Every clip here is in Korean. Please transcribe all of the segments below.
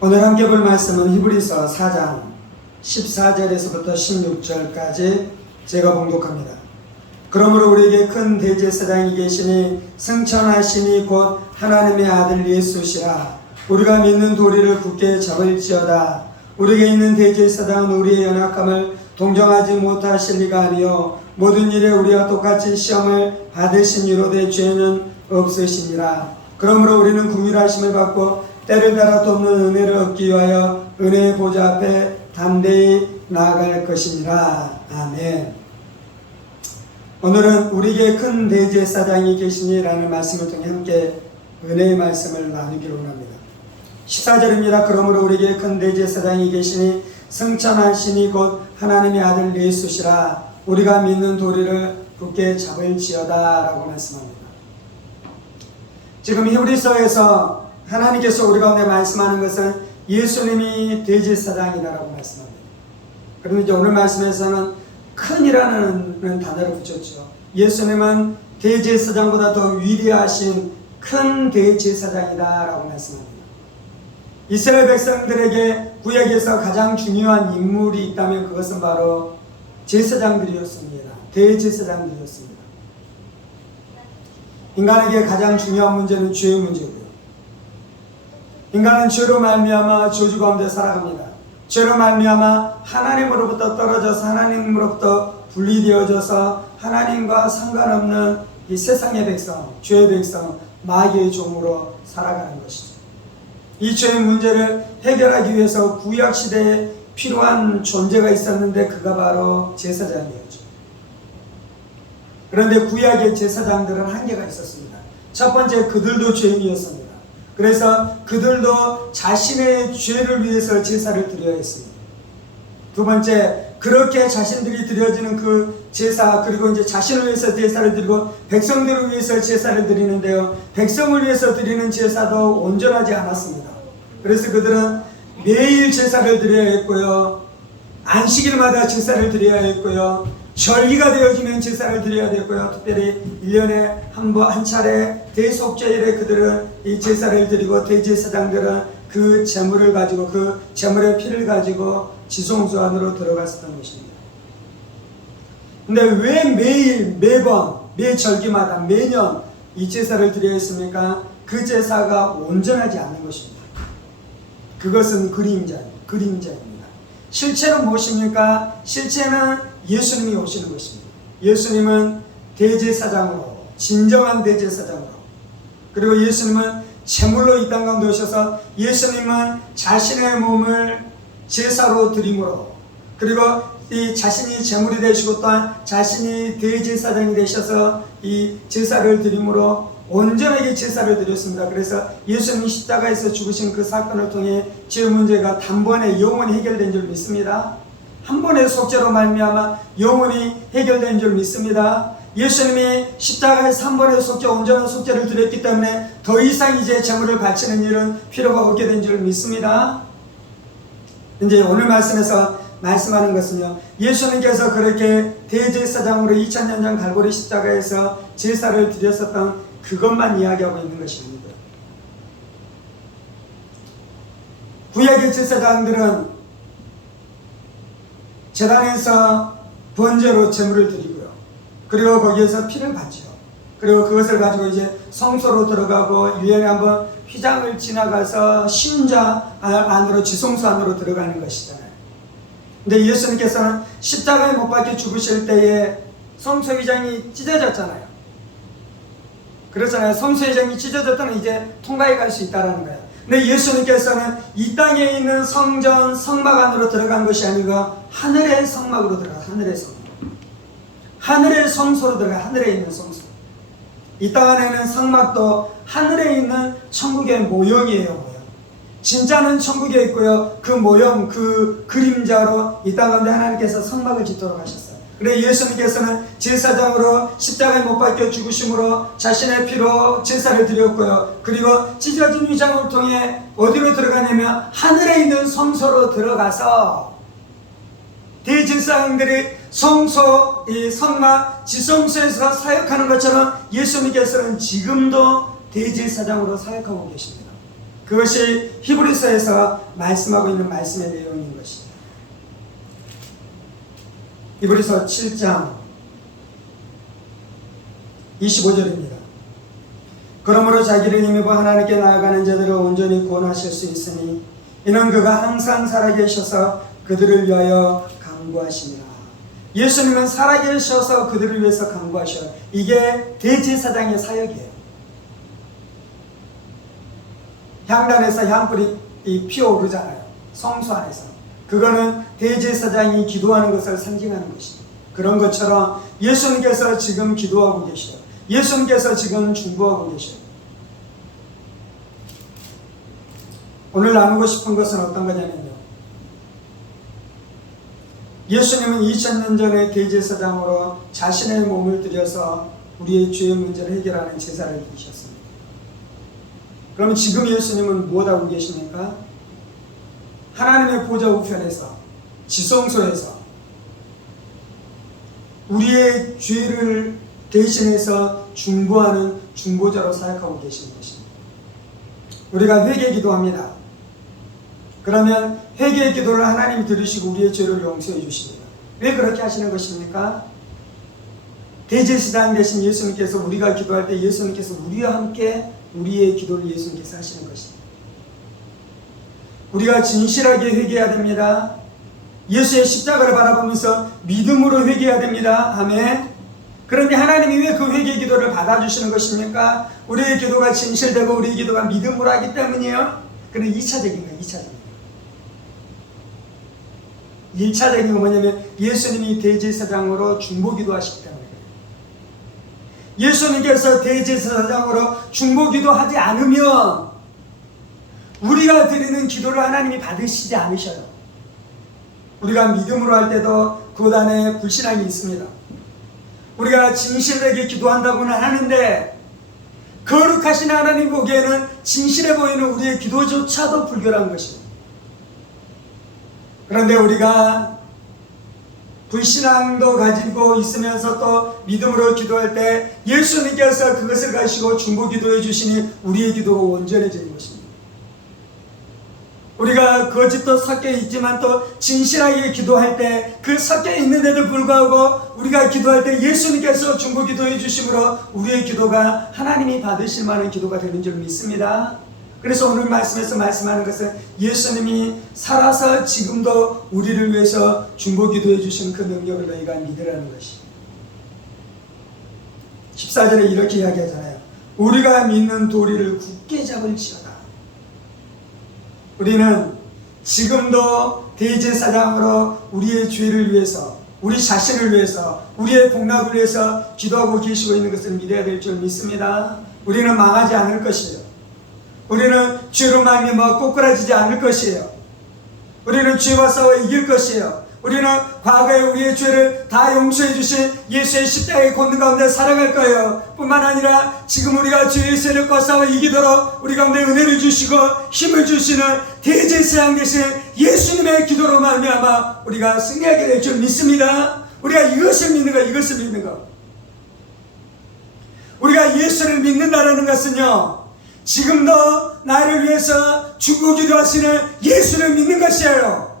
오늘 함께 볼 말씀은 히브리서 4장 14절에서부터 16절까지 제가 봉독합니다. 그러므로 우리에게 큰 대제사장이 계시니 승천하시니 곧 하나님의 아들 예수시라. 우리가 믿는 도리를 굳게 잡을지어다. 우리에게 있는 대제사장은 우리의 연약함을 동정하지 못하실 리가 아니요 모든 일에 우리와 똑같이 시험을 받으신 이로되 죄는 없으시니라. 그러므로 우리는 긍휼하심을 받고 때를 따라 돕는 은혜를 얻기 위하여 은혜의 보좌 앞에 담대히 나아갈 것이니라. 아멘. 오늘은 우리에게 큰 대제사장이 계시니라는 말씀을 통해 함께 은혜의 말씀을 나누기로 합니다. 14절입니다. 그러므로 우리에게 큰 대제사장이 계시니 승천하시니 곧 하나님의 아들 예수시라. 우리가 믿는 도리를 굳게 잡을지어다 라고 말씀합니다. 지금 히브리서에서 하나님께서 우리 가운데 말씀하는 것은 예수님이 대제사장이다라고 말씀합니다. 그런데 이제 오늘 말씀에서는 큰이라는 단어를 붙였죠. 예수님은 대제사장보다 더 위대하신 큰 대제사장이다라고 말씀합니다. 이스라엘 백성들에게 구약에서 가장 중요한 인물이 있다면 그것은 바로 제사장들이었습니다. 대제사장들이었습니다. 인간에게 가장 중요한 문제는 죄의 문제고요. 인간은 죄로 말미암아 저주 가운데 살아갑니다. 죄로 말미암아 하나님으로부터 떨어져서 하나님으로부터 분리되어져서 하나님과 상관없는 이 세상의 백성, 죄의 백성, 마귀의 종으로 살아가는 것이죠. 이 죄의 문제를 해결하기 위해서 구약시대에 필요한 존재가 있었는데 그가 바로 제사장이었죠. 그런데 구약의 제사장들은 한계가 있었습니다. 첫 번째, 그들도 죄인이었습니다. 그래서 그들도 자신의 죄를 위해서 제사를 드려야 했습니다. 두 번째, 그렇게 자신들이 드려지는 그 제사, 그리고 이제 자신을 위해서 제사를 드리고 백성들을 위해서 제사를 드리는데요, 백성을 위해서 드리는 제사도 온전하지 않았습니다. 그래서 그들은 매일 제사를 드려야 했고요, 안식일마다 제사를 드려야 했고요, 절기가 되어지면 제사를 드려야 됐고요, 특별히 1년에 한 차례 대속죄일에 그들은 이 제사를 드리고 대제사장들은 그 제물을 가지고 그 제물의 피를 가지고 지성소 안으로 들어갔었던 것입니다. 근데 왜 매일 매번 매 절기마다 매년 이 제사를 드려야 했습니까? 그 제사가 온전하지 않는 것입니다. 그것은 그림자입니다. 실체는 무엇입니까? 실체는 예수님이 오시는 것입니다. 예수님은 대제사장으로, 진정한 대제사장으로, 그리고 예수님은 제물로 이 땅 가운데 오셔서 예수님은 자신의 몸을 제사로 드림으로, 그리고 이 자신이 제물이 되시고 또한 자신이 대제사장이 되셔서 이 제사를 드림으로 온전하게 제사를 드렸습니다. 그래서 예수님이 십자가에서 죽으신 그 사건을 통해 죄 문제가 단번에 영원히 해결된 줄 믿습니다. 한 번의 속죄로 말미암아 영원히 해결된 줄 믿습니다. 예수님이 십자가에서 한 번의 속죄, 온전한 속죄를 드렸기 때문에 더 이상 이제 제물을 바치는 일은 필요가 없게 된 줄 믿습니다. 이제 오늘 말씀에서 말씀하는 것은요, 예수님께서 그렇게 대제사장으로 2000년 전 갈보리 십자가에서 제사를 드렸었던 그것만 이야기하고 있는 것입니다. 구약의 제사장들은 제단에서 번제로 제물을 드리고요, 그리고 거기에서 피를 받죠. 그리고 그것을 가지고 이제 성소로 들어가고 1년에 한번 휘장을 지나가서 시운자 안으로, 지성소 안으로 들어가는 것이잖아요. 근데 예수님께서는 십자가에 못 박혀 죽으실 때에 성소 휘장이 찢어졌잖아요. 그렇잖아요. 성소 휘장이 찢어졌다면 이제 통과해 갈 수 있다는 거예요. 근데 예수님께서는 이 땅에 있는 성전, 성막 안으로 들어간 것이 아니고 하늘의 성막으로 들어가, 하늘의 성막, 하늘의 성소로 들어가, 하늘에 있는 성소. 이 땅 안에 있는 성막도 하늘에 있는 천국의 모형이에요. 모형. 진짜는 천국에 있고요, 그 모형, 그 그림자로 이 땅 가운데 하나님께서 성막을 짓도록 하셨어요. 그래 예수님께서는 제사장으로 십자가에 못 박혀 죽으심으로 자신의 피로 제사를 드렸고요, 그리고 찢어진 휘장을 통해 어디로 들어가냐면 하늘에 있는 성소로 들어가서 대제사장들이 성소, 이 성막, 지성소에서 사역하는 것처럼 예수님께서는 지금도 대제사장으로 사역하고 계십니다. 그것이 히브리서에서 말씀하고 있는 말씀의 내용인 것입니다. 히브리서 7장 25절입니다. 그러므로 자기를 힘입어 하나님께 나아가는 자들을 온전히 구원하실 수 있으니 이는 그가 항상 살아계셔서 그들을 위하여 간구하시니라. 예수님은 살아계셔서 그들을 위해서 간구하셔요. 이게 대제사장의 사역이에요. 향단에서 향불이 피어오르잖아요. 성수 안에서. 그거는 대제사장이 기도하는 것을 상징하는 것입니다. 그런 것처럼 예수님께서 지금 기도하고 계셔요. 예수님께서 지금 중보하고 계셔요. 오늘 나누고 싶은 것은 어떤 거냐면요. 예수님은 2000년 전에 대제사장으로 자신의 몸을 들여서 우리의 죄의 문제를 해결하는 제사를 지으셨습니다. 그러면 지금 예수님은 무엇하고 계십니까? 하나님의 보좌 우편에서, 지성소에서 우리의 죄를 대신해서 중보하는 중보자로 사역하고 계시는 것입니다. 우리가 회개 기도합니다. 그러면 회개의 기도를 하나님이 들으시고 우리의 죄를 용서해 주십니다. 왜 그렇게 하시는 것입니까? 대제사장 되신 예수님께서 우리가 기도할 때 예수님께서 우리와 함께 우리의 기도를 예수님께서 하시는 것입니다. 우리가 진실하게 회개해야 됩니다. 예수의 십자가를 바라보면서 믿음으로 회개해야 됩니다. 아멘. 그런데 하나님이 왜 그 회개 기도를 받아주시는 것입니까? 우리의 기도가 진실되고 우리의 기도가 믿음으로 하기 때문이에요. 그런데 2차적인 거예요. 1차적인 건 뭐냐면 예수님이 대제사장으로 중보기도 하시기 때문에 예수님께서 대제사장으로 중보기도 하지 않으면 우리가 드리는 기도를 하나님이 받으시지 않으셔요. 우리가 믿음으로 할 때도 그것 안에 불신앙이 있습니다. 우리가 진실되게 기도한다고는 하는데 거룩하신 하나님 보기에는 진실해 보이는 우리의 기도조차도 불결한 것입니다. 그런데 우리가 불신앙도 가지고 있으면서 또 믿음으로 기도할 때 예수님께서 그것을 가지고 중보기도해 주시니 우리의 기도가 온전해지는 것입니다. 우리가 거짓도 섞여 있지만 또 진실하게 기도할 때 그 섞여 있는데도 불구하고 우리가 기도할 때 예수님께서 중보기도해 주심으로 우리의 기도가 하나님이 받으실 만한 기도가 되는 줄 믿습니다. 그래서 오늘 말씀에서 말씀하는 것은 예수님이 살아서 지금도 우리를 위해서 중보기도해 주신 그 능력을 너희가 믿으라는 것이. 14절에 이렇게 이야기하잖아요. 우리가 믿는 도리를 굳게 잡을지어다. 우리는 지금도 대제사장으로 우리의 죄를 위해서, 우리 자신을 위해서, 우리의 복락을 위해서 기도하고 계시고 있는 것을 믿어야 될 줄 믿습니다. 우리는 망하지 않을 것이에요. 우리는 죄로 말미암아 꼬꾸라지지 않을 것이에요. 우리는 죄와 싸워 이길 것이에요. 우리는 과거에 우리의 죄를 다 용서해 주신 예수의 십자가의 권능 가운데 살아갈 거예요. 뿐만 아니라 지금 우리가 죄의 세력과 싸워 이기도록 우리 가운데 은혜를 주시고 힘을 주시는 대제사장 되신 예수님의 기도로 말미암아 우리가 승리하게 될 줄 믿습니다. 우리가 이것을 믿는 거, 이것을 믿는 거. 우리가 예수를 믿는다라는 것은요, 지금도 나를 위해서 중보기도 하시는 예수를 믿는 것이에요.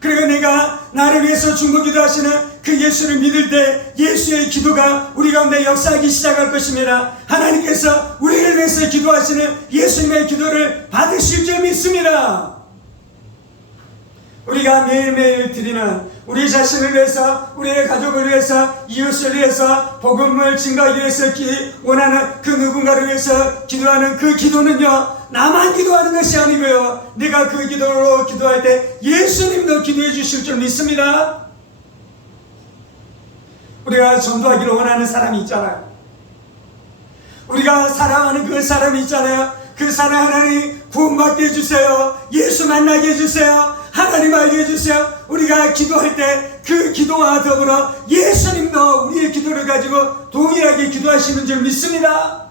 그리고 내가 나를 위해서 중보기도 하시는 그 예수를 믿을 때 예수의 기도가 우리 가운데 역사하기 시작할 것입니다. 하나님께서 우리를 위해서 기도하시는 예수님의 기도를 받으실 줄 믿습니다. 우리가 매일매일 드리는 우리 자신을 위해서, 우리의 가족을 위해서, 이웃을 위해서, 복음을 증거하기 위해서 원하는 그 누군가를 위해서 기도하는 그 기도는요, 나만 기도하는 것이 아니고요, 내가 그 기도로 기도할 때 예수님도 기도해 주실 줄 믿습니다. 우리가 전도하기를 원하는 사람이 있잖아요. 우리가 사랑하는 그 사람이 있잖아요. 그 사람 하나님 구원받게 해주세요. 예수 만나게 해주세요. 하나님 알게 해주세요. 우리가 기도할 때 그 기도와 더불어 예수님도 우리의 기도를 가지고 동일하게 기도하시는 줄 믿습니다.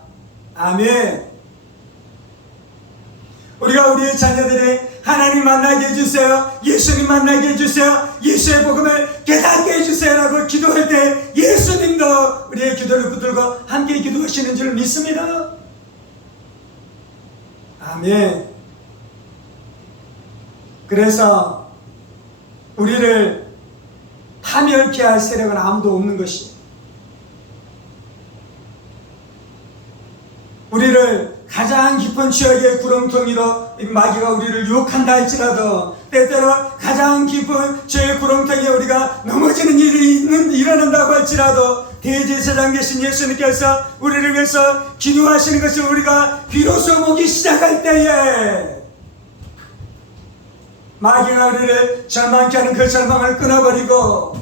아멘. 우리가 우리의 자녀들이 하나님 만나게 해주세요. 예수님 만나게 해주세요. 예수의 복음을 깨닫게 해주세요 라고 기도할 때 예수님도 우리의 기도를 붙들고 함께 기도하시는 줄 믿습니다. 아멘. 그래서 우리를 파멸케 할 세력은 아무도 없는 것이에요. 우리를 가장 깊은 죄악의 구렁텅이로 마귀가 우리를 유혹한다 할지라도, 때때로 가장 깊은 죄의 구렁텅이에 우리가 넘어지는 일이 일어난다고 할지라도, 대제사장 되신 예수님께서 우리를 위해서 기도하시는 것을 우리가 비로소 보기 시작할 때에 마귀가 우리를 절망케 하는 그 절망을 끊어버리고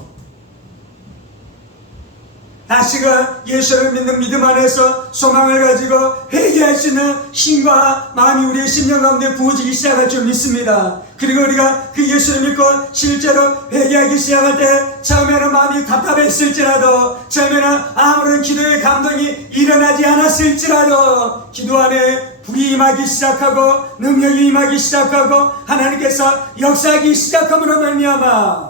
다시금 예수를 믿는 믿음 안에서 소망을 가지고 회개할 수 있는 힘과 마음이 우리의 심령 가운데 부어지기 시작할 줄 믿습니다. 그리고 우리가 그 예수를 믿고 실제로 회개하기 시작할 때 처음에는 마음이 답답했을지라도, 처음에는 아무런 기도의 감동이 일어나지 않았을지라도 기도 안에 불이 임하기 시작하고 능력이 임하기 시작하고 하나님께서 역사하기 시작함으로 말미암아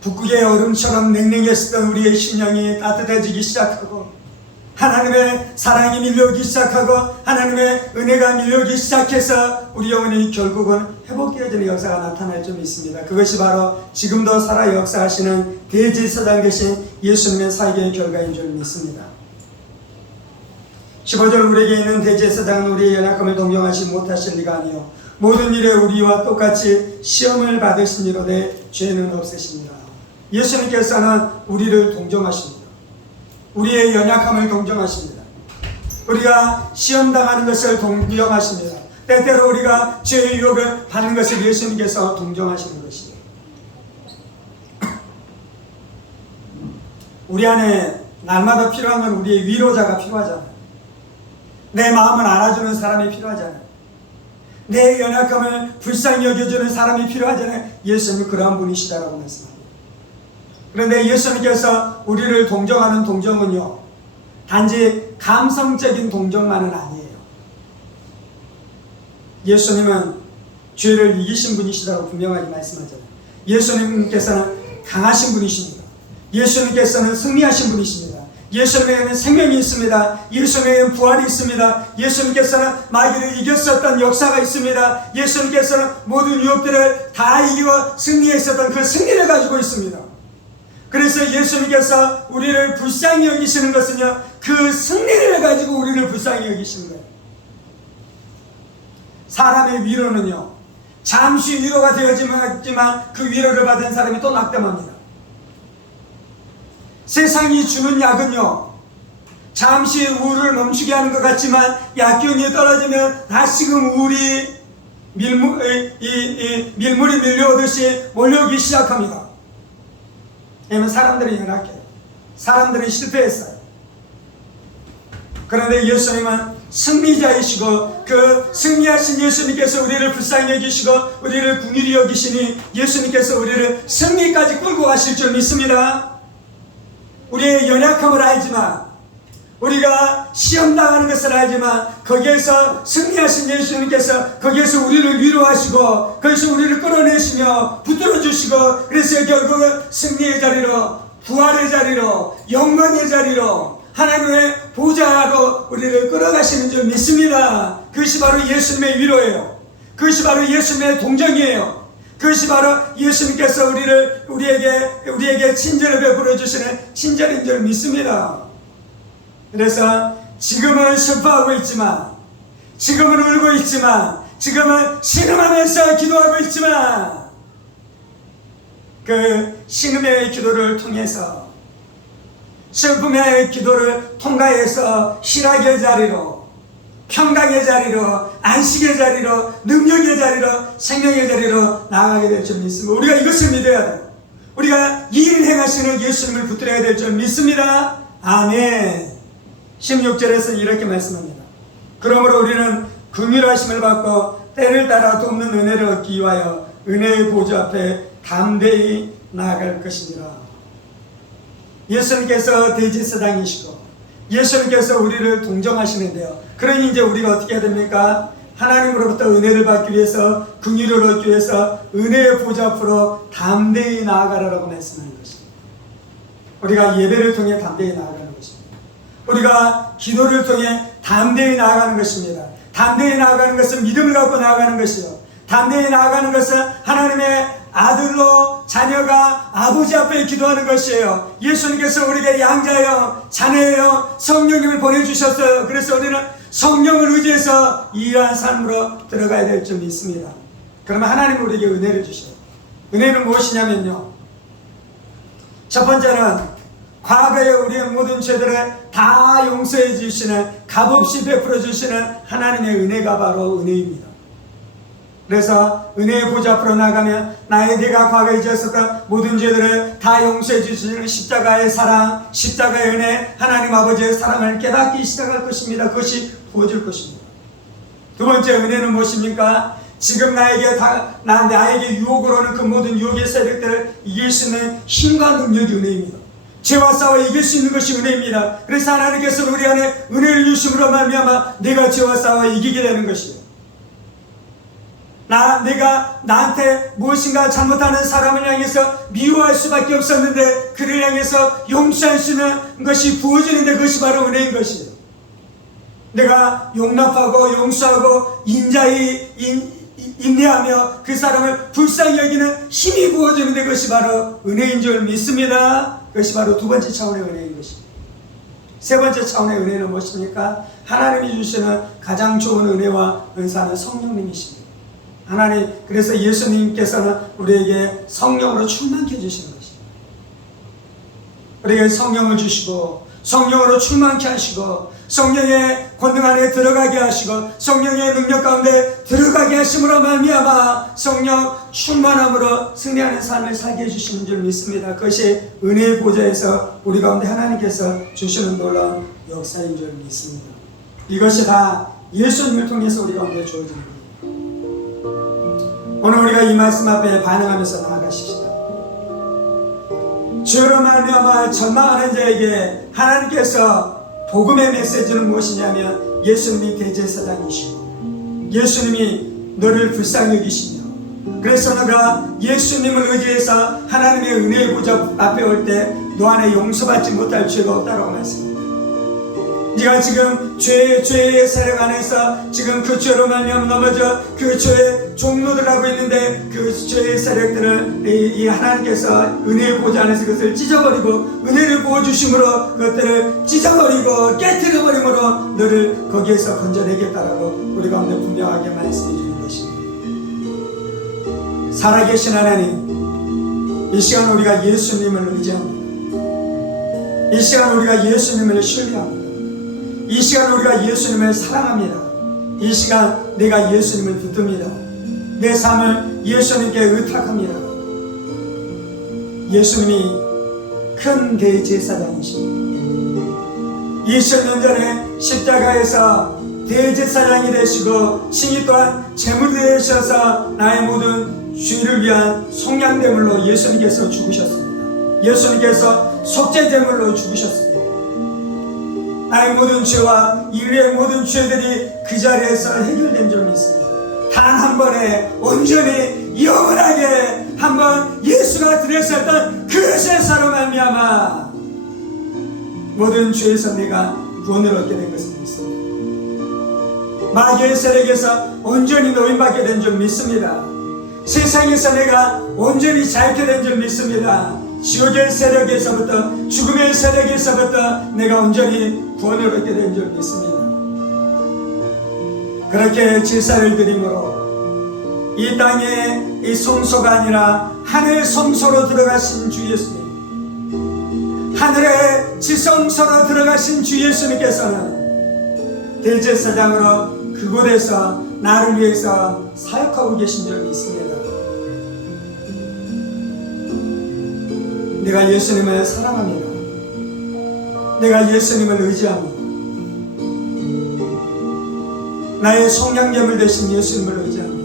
북극의 얼음처럼 냉랭했었던 우리의 심령이 따뜻해지기 시작하고 하나님의 사랑이 밀려오기 시작하고 하나님의 은혜가 밀려오기 시작해서 우리 영혼이 결국은 회복되어지는 역사가 나타날 줄 믿습니다. 그것이 바로 지금도 살아 역사하시는 대제사장 되신 예수님의 사역의 결과인 줄 믿습니다. 15절 우리에게 있는 대제사장은 우리의 연약함을 동정하지 못하실 리가 아니요 모든 일에 우리와 똑같이 시험을 받으시니로되 죄는 없으십니다. 예수님께서는 우리를 동정하십니다. 우리의 연약함을 동정하십니다. 우리가 시험당하는 것을 동정하십니다. 때때로 우리가 죄의 유혹을 받는 것을 예수님께서 동정하시는 것이에요. 우리 안에 날마다 필요한 건 우리의 위로자가 필요하잖아요. 내 마음을 알아주는 사람이 필요하잖아요. 내 연약함을 불쌍히 여겨주는 사람이 필요하잖아요. 예수님은 그러한 분이시다라고 말씀합니다. 그런데 예수님께서 우리를 동정하는 동정은요, 단지 감성적인 동정만은 아니에요. 예수님은 죄를 이기신 분이시다고 분명하게 말씀하잖아요. 예수님께서는 강하신 분이십니다. 예수님께서는 승리하신 분이십니다. 예수님에게는 생명이 있습니다. 예수님에게는 부활이 있습니다. 예수님께서는 마귀를 이겼었던 역사가 있습니다. 예수님께서는 모든 유혹들을 다 이기고 승리했었던 그 승리를 가지고 있습니다. 그래서 예수님께서 우리를 불쌍히 여기시는 것은요, 그 승리를 가지고 우리를 불쌍히 여기시는 거예요. 사람의 위로는요, 잠시 위로가 되어지만 그 위로를 받은 사람이 또 낙담합니다. 세상이 주는 약은요, 잠시 우울을 멈추게 하는 것 같지만 약균이 떨어지면 다시금 우울이 밀물이 밀려오듯이 몰려오기 시작합니다. 왜냐하면 사람들이 연약해요. 사람들이 실패했어요. 그런데 예수님은 승리자이시고 그 승리하신 예수님께서 우리를 불쌍히 여기시고 우리를 긍휼히 여기시니 예수님께서 우리를 승리까지 끌고 가실 줄 믿습니다. 우리의 연약함을 알지만, 우리가 시험당하는 것을 알지만 거기에서 승리하신 예수님께서 거기에서 우리를 위로하시고 거기서 우리를 끌어내시며 붙들어주시고, 그래서 결국은 승리의 자리로, 부활의 자리로, 영광의 자리로, 하나님의 보좌로 우리를 끌어가시는 줄 믿습니다. 그것이 바로 예수님의 위로예요. 그것이 바로 예수님의 동정이에요. 그것이 바로 예수님께서 우리에게 친절을 베풀어 주시는 친절인 줄 믿습니다. 그래서 지금은 슬퍼하고 있지만, 지금은 울고 있지만, 지금은 신음하면서 기도하고 있지만, 그 신음의 기도를 통해서, 슬픔의 기도를 통과해서 희락의 자리로, 평강의 자리로, 안식의 자리로, 능력의 자리로, 생명의 자리로 나아가게 될 줄 믿습니다. 우리가 이것을 믿어야 돼요. 우리가 이 일 행하시는 예수님을 붙들어야 될 줄 믿습니다. 아멘. 16절에서 이렇게 말씀합니다. 그러므로 우리는 긍휼하심을 받고 때를 따라 돕는 은혜를 얻기 위하여 은혜의 보좌 앞에 담대히 나아갈 것이니라. 예수님께서 대제사장이시고 예수님께서 우리를 동정하시는데요, 그러니 이제 우리가 어떻게 해야 됩니까? 하나님으로부터 은혜를 받기 위해서, 긍휼을 얻기 위해서 은혜의 보좌 앞으로 담대히 나아가라고 말씀하는 것입니다. 우리가 예배를 통해 담대히 나아가는 것입니다. 우리가 기도를 통해 담대히 나아가는 것입니다. 담대히 나아가는 것은 믿음을 갖고 나아가는 것이요, 담대히 나아가는 것은 하나님의 아들로 자녀가 아버지 앞에 기도하는 것이에요. 예수님께서 우리에게 양자요, 자녀요, 성령님을 보내주셨어요. 그래서 우리는 성령을 의지해서 이러한 삶으로 들어가야 될 줄 믿습니다. 그러면 하나님은 우리에게 은혜를 주셔요. 은혜는 무엇이냐면요, 첫 번째는 과거에 우리의 모든 죄들을 다 용서해 주시는, 값없이 베풀어 주시는 하나님의 은혜가 바로 은혜입니다. 그래서 은혜의 보좌 앞으로 나가면 나의 네가 과거에 지었었던 모든 죄들을 다 용서해 주시는 십자가의 사랑, 십자가의 은혜, 하나님 아버지의 사랑을 깨닫기 시작할 것입니다. 그것이 부어질 것입니다. 두 번째 은혜는 무엇입니까? 지금 나에게 유혹을 오는 그 모든 유혹의 세력들을 이길 수 있는 힘과 능력이 은혜입니다. 죄와 싸워 이길 수 있는 것이 은혜입니다. 그래서 하나님께서 우리 안에 은혜를 주심으로 말미암아 내가 죄와 싸워 이기게 되는 것이에요. 내가 나한테 무엇인가 잘못하는 사람을 향해서 미워할 수밖에 없었는데 그를 향해서 용서할 수 있는 것이 부어지는데 그것이 바로 은혜인 것이에요. 내가 용납하고 용서하고 인자히 인내하며 그 사람을 불쌍히 여기는 힘이 부어지는데 그것이 바로 은혜인 줄 믿습니다. 그것이 바로 두 번째 차원의 은혜인 것입니다. 세 번째 차원의 은혜는 무엇입니까? 하나님이 주시는 가장 좋은 은혜와 은사는 성령님이십니다. 하나님, 그래서 예수님께서는 우리에게 성령으로 충만케 해주시는 것입니다. 우리에게 성령을 주시고 성령으로 충만케 하시고 성령의 권능 안에 들어가게 하시고 성령의 능력 가운데 들어가게 하심으로 말미암아 성령 충만함으로 승리하는 삶을 살게 해주시는 줄 믿습니다. 그것이 은혜의 보좌에서 우리 가운데 하나님께서 주시는 놀라운 역사인 줄 믿습니다. 이것이 다 예수님을 통해서 우리 가운데 주어지는 겁니다. 오늘 우리가 이 말씀 앞에 반응하면서 나아가십시다. 주로 말미암아 전망하는 자에게 하나님께서 복음의 메시지는 무엇이냐면 예수님이 대제사장이시고 예수님이 너를 불쌍히 여기시며 그래서 너가 예수님을 의지해서 하나님의 은혜의 보좌 앞에 올 때 너 안에 용서받지 못할 죄가 없다고 말씀합니다. 네가 지금 죄의 세력 안에서 지금 그 죄로 말미암아 넘어져 그 죄의 종로들 하고 있는데 그 죄의 세력들을 이 하나님께서 은혜의 보좌 안에서 그것을 찢어버리고 은혜를 부어주심으로 그것들을 찢어버리고 깨뜨려버림으로 너를 거기에서 건져내겠다라고 우리 가운데 분명하게 말씀해 주는 것입니다. 살아계신 하나님, 이 시간 우리가 예수님을 의지합니다. 이 시간 우리가 예수님을 신뢰합니다. 이 시간 우리가 예수님을 사랑합니다. 이 시간 내가 예수님을 붙듭니다. 내 삶을 예수님께 의탁합니다. 예수님이 큰 대제사장이십니다. 2000년 전에 십자가에서 대제사장이 되시고 신이 또한 제물이 되셔서 나의 모든 죄를 위한 속량제물로 예수님께서 죽으셨습니다. 예수님께서 속죄제물로 죽으셨습니다. 나의 모든 죄와 인류의 모든 죄들이 그 자리에서 해결된 줄 믿습니다. 단 한 번에 온전히 영원하게 한 번 예수가 드렸었던 그 제사로 말미암아 모든 죄에서 내가 구원을 얻게 된 것을 믿습니다. 마귀의 세력에서 온전히 노임받게 된 줄 믿습니다. 세상에서 내가 온전히 자유케 된 줄 믿습니다. 지옥의 세력에서부터 죽음의 세력에서부터 내가 온전히 구원을 얻게 된 줄 믿습니다. 그렇게 제사를 드림으로 이 땅에 이 성소가 아니라 하늘 성소로 들어가신 주 예수님, 하늘의 지성소로 들어가신 주 예수님께서는 대제사장으로 그곳에서 나를 위해서 사역하고 계신 줄 믿습니다. 내가 예수님을 사랑합니다. 내가 예수님을 의지합니다. 나의 속량제물 되신 예수님을 의지합니다.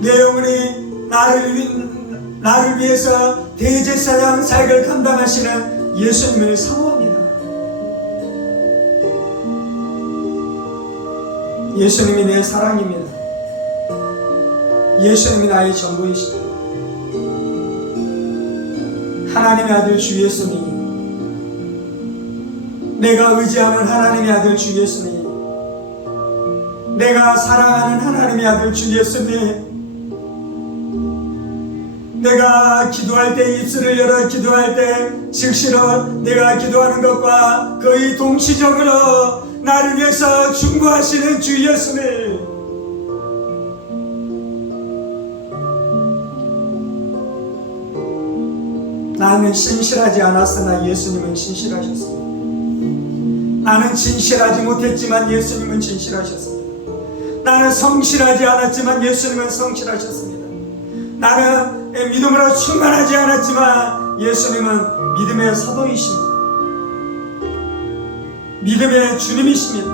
내 영혼이 나를 위해서 대제사장 사역을 감당하시는 예수님을 사모합니다. 예수님이 내 사랑입니다. 예수님이 나의 전부이시다. 하나님의 아들 주 예수님, 내가 의지하는 하나님의 아들 주 예수님, 내가 사랑하는 하나님의 아들 주 예수님, 내가 기도할 때 입술을 열어 기도할 때 즉시로 내가 기도하는 것과 거의 동시적으로 나를 위해서 중보하시는 주 예수님, 나는 신실하지 않았으나 예수님은 신실하셨습니다. 나는 진실하지 못했지만 예수님은 진실하셨습니다. 나는 성실하지 않았지만 예수님은 성실하셨습니다. 나는 믿음으로 충만하지 않았지만 예수님은 믿음의 사도이십니다. 믿음의 주님이십니다.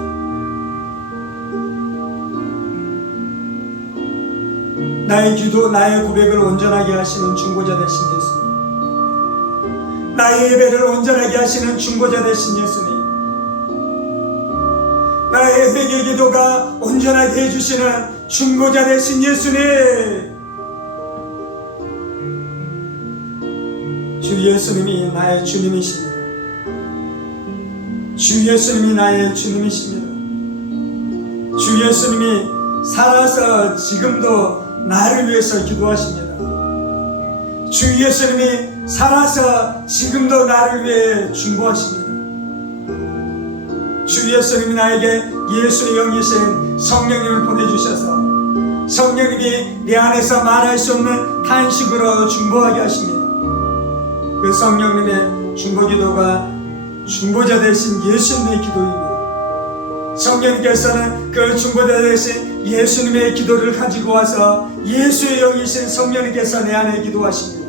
나의 기도, 나의 고백을 온전하게 하시는 중보자 되신 예수님, 나의 예배를 온전하게 하시는 중보자 되신 예수님, 나의 회개 기도가 온전하게 해주시는 중보자 되신 예수님, 주 예수님이 나의 주님이십니다. 주 예수님이 나의 주님이십니다. 주 예수님이 살아서 지금도 나를 위해서 기도하십니다. 주 예수님이 살아서 지금도 나를 위해 중보하십니다. 주 예수님이 나에게 예수의 영이신 성령님을 보내주셔서 성령님이 내 안에서 말할 수 없는 탄식으로 중보하게 하십니다. 그 성령님의 중보기도가 중보자 되신 예수님의 기도입니다. 성령님께서는 그 중보자 되신 예수님의 기도를 가지고 와서 예수의 영이신 성령님께서 내 안에 기도하십니다.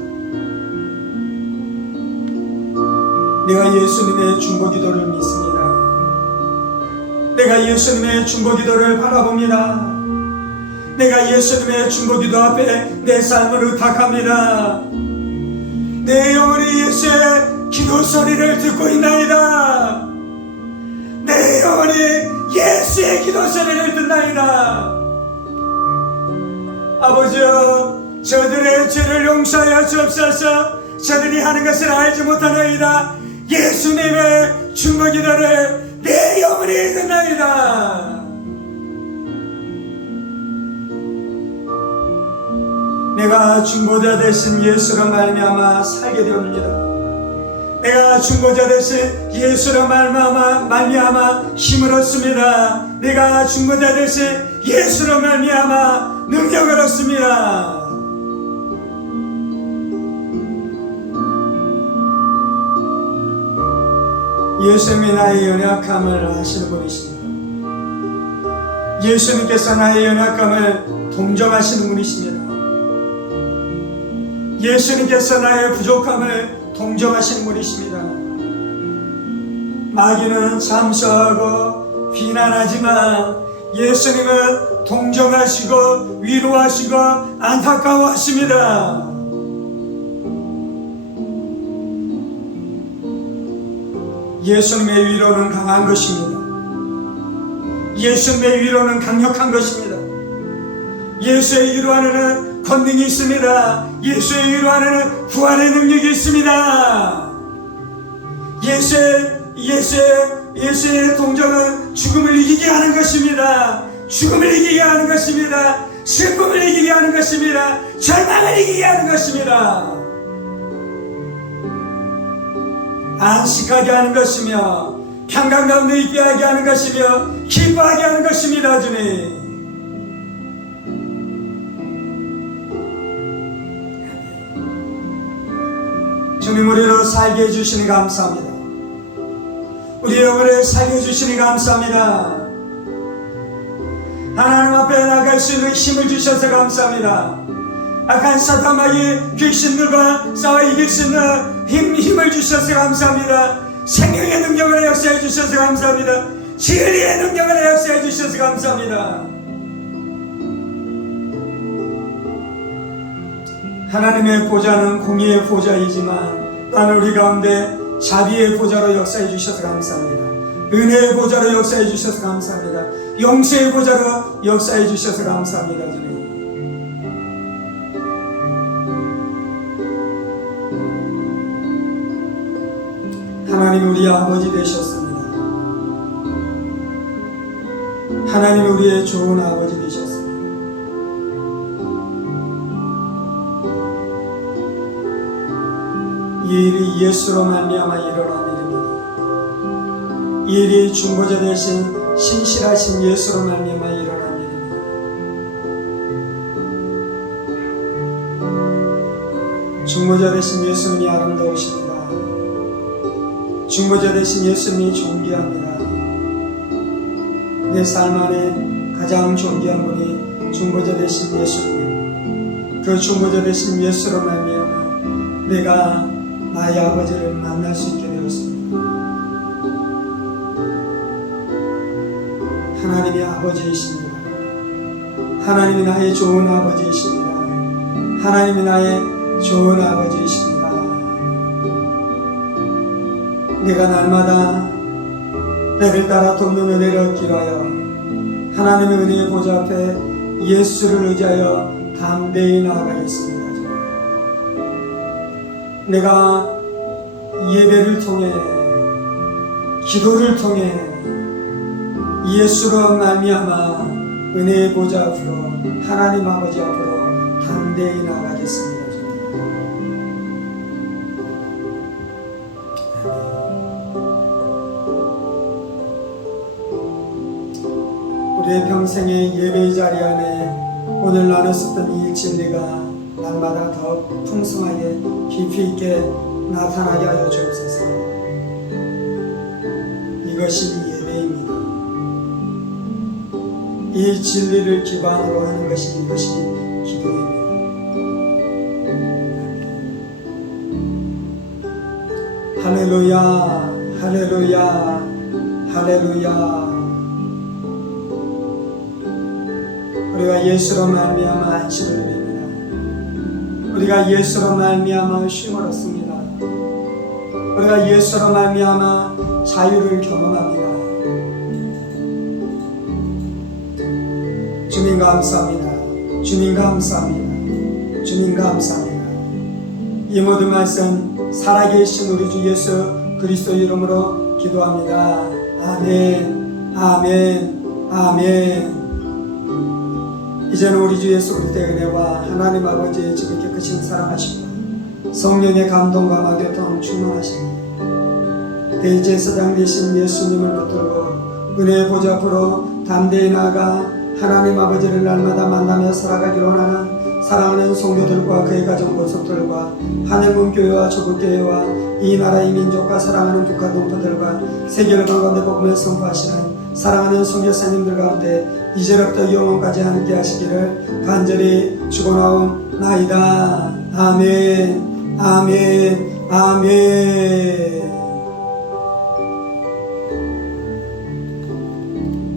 내가 예수님의 중보기도를 믿습니다. 내가 예수님의 중보기도를 바라봅니다. 내가 예수님의 중보기도 앞에 내 삶을 의탁합니다. 내 영혼이 예수의 기도 소리를 듣고 있나이다. 내 영혼이 예수의 기도 소리를 듣나이다. 아버지여, 저들의 죄를 용서하여 주옵소서. 저들이 하는 것을 알지 못하나이다. 예수님의 중보기도를 내 영혼이 듣나이다. 내가 중보자 되신 예수로 말미암아 살게 되옵니다. 내가 중보자 되신 예수로 말미암아 힘을 얻습니다. 내가 중보자 되신 예수로 말미암아 능력을 얻습니다. 예수님이 나의 연약함을 아시는 분이십니다. 예수님께서 나의 연약함을 동정하시는 분이십니다. 예수님께서 나의 부족함을 동정하시는 분이십니다. 마귀는 잠수하고 비난하지만 예수님은 동정하시고 위로하시고 안타까워하십니다. 예수님의 위로는 강한 것입니다. 예수님의 위로는 강력한 것입니다. 예수의 위로 안에는 권능이 있습니다. 예수의 위로 안에는 부활의 능력이 있습니다. 예수의 동정은 죽음을 이기게 하는 것입니다. 죽음을 이기게 하는 것입니다. 슬픔을 이기게 하는 것입니다. 절망을 이기게 하는 것입니다. 안식하게 하는 것이며 평강 가운데 있게 하게 하는 것이며 기뻐하게 하는 것입니다. 주님, 주님, 우리를 살게 해주시니 감사합니다. 우리 영혼을 살게 해주시니 감사합니다. 하나님 앞에 나갈 수 있는 힘을 주셔서 감사합니다. 악한 사탄 마귀 귀신들과 싸워 이길 수 있는 힘을 주셔서 감사합니다. 생명의 능력을 역사해 주셔서 감사합니다. 진리의 능력을 역사해 주셔서 감사합니다. 하나님의 보좌는 공의의 보좌이지만 또한 우리 가운데 자비의 보좌로 역사해 주셔서 감사합니다. 은혜의 보좌로 역사해 주셔서 감사합니다. 용서의 보좌로 역사해 주셔서 감사합니다. 주님, 하나님 우리 아버지 되셨습니다. 하나님은 우리의 좋은 아버지 되셨습니다. 이 일이 예수로 말미암아 일어난 일입니다. 이 일이 중보자 되신 신실하신 예수로 말미암아 일어난 일입니다. 중보자 되신 예수님이 아름다우십니다. 중보자 되신 예수님이 존귀합니다. 내 삶 안에 가장 존귀한 분이 중보자 되신 예수님. 그 중보자 되신 예수로 말미암아 내가 나의 아버지를 만날 수 있게 되었습니다. 하나님이 아버지이십니다. 하나님이 나의 좋은 아버지이십니다. 하나님이 나의 좋은 아버지이십니다. 내가 날마다 때를 따라 돕는 은혜를 얻기 위하여 하나님의 은혜의 보좌 앞에 예수를 의지하여 담대히 나아가겠습니다. 내가 예배를 통해 기도를 통해 예수로 말미암아 은혜의 보좌 앞으로 하나님 아버지 앞으로 담대히 나아가겠습니다. 우리의 평생의 예배의 자리 안에 오늘 나눴었던 이 진리가 날마다 더 풍성하게 깊이 있게 나타나게 하여 주옵소서. 이것이 예배입니다. 이 진리를 기반으로 하는 것이 이것이 기도입니다. 할렐루야, 할렐루야, 할렐루야. 우리가 예수로 말미암아 안식을 누립니다. 우리가 예수로 말미암아 쉼을 얻습니다. 우리가 예수로 말미암아 자유를 경험합니다. 주님 감사합니다. 주님 감사합니다. 주님 감사합니다. 이 모든 말씀 살아계신 우리 주 예수 그리스도 이름으로 기도합니다. 아멘, 아멘, 아멘. 이제는 우리 주 예수 그리스도의 은혜와 하나님 아버지의 지극히 크신 사랑하심과 성령의 감동과 마교통 충만하시니 대제사장 되신 예수님을 붙들고 은혜의 보좌 앞으로 담대히 나아가 하나님 아버지를 날마다 만나며 살아가기로 하는 사랑하는 성도들과 그의 가족 모습들과 하늘문교회와 조국교회와 이 나라의 민족과 사랑하는 북한 동포들과 세계를 가운데 복음을 선포하시는 사랑하는 선교사님들 가운데 이제부터 영원까지 함께 하시기를 간절히 축원하옵나이다. 아멘, 아멘, 아멘.